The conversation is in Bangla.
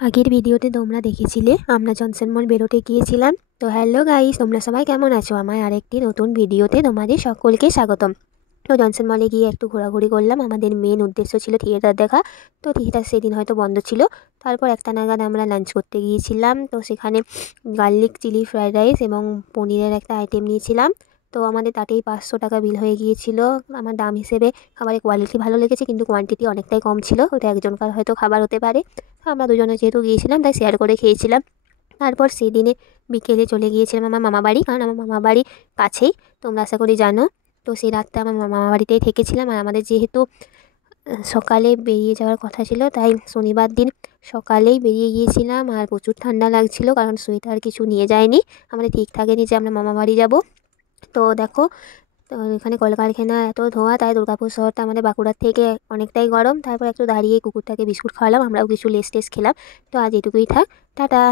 আগের ভিডিওতে তোমরা দেখেছিলে আমরা জনসন মল বেরোতে গিয়েছিলাম। তো হ্যালো গাইস, তোমরা সবাই কেমন আছো? আমার আরেকটি নতুন ভিডিওতে তোমাদের সকলকে স্বাগতম। তো জনসন মলে গিয়ে একটু ঘোরাঘুরি করলাম। আমাদের মেন উদ্দেশ্য ছিল থিয়েটার দেখা। তো থিয়েটার সেদিন হয়তো বন্ধ ছিল। তারপর একটা নাগাদ আমরা লাঞ্চ করতে গিয়েছিলাম। তো সেখানে গার্লিক চিলি ফ্রাইড রাইস এবং পনিরের একটা আইটেম নিয়েছিলাম। তো আমাদের তাতেই 500 টাকা বিল হয়ে গিয়েছিল। আমার দাম হিসেবে খাবারের কোয়ালিটি ভালো লেগেছে, কিন্তু কোয়ান্টিটি অনেকটাই কম ছিল। ওটা একজনকার হয়তো খাবার হতে পারে। আমরা দুজনে যেহেতু গিয়েছিলাম তাই শেয়ার করে খেয়েছিলাম। তারপর সেই দিনে বিকেলে চলে গিয়েছিলাম আমার মামা বাড়ি, কারণ আমার মামা বাড়ি কাছেই, তোমরা আশা করি জানো। তো সেই রাতটা আমার মামা বাড়িতেই থেকেছিলাম। আর আমাদের যেহেতু সকালে বেরিয়ে যাওয়ার কথা ছিল, তাই শনিবার দিন সকালেই বেরিয়ে গিয়েছিলাম। আর প্রচুর ঠান্ডা লাগছিল, কারণ সোয়েটার কিছু নিয়ে যায়নি, আমাদের ঠিক থাকেনি যে আমরা মামা বাড়ি যাব। তো দেখো, তো এখানে কলকারখানা এত ধোঁয়া, তাই দুর্গাপুর শহরটা আমাদের বাঁকুড়ার থেকে অনেকটাই গরম। তারপর একটু দাঁড়িয়ে কুকুরটাকে বিস্কুট খাওয়ালাম, আমরাও কিছু লেস টেস খেলাম। তো আজ এটুকুই থাক, টাটা।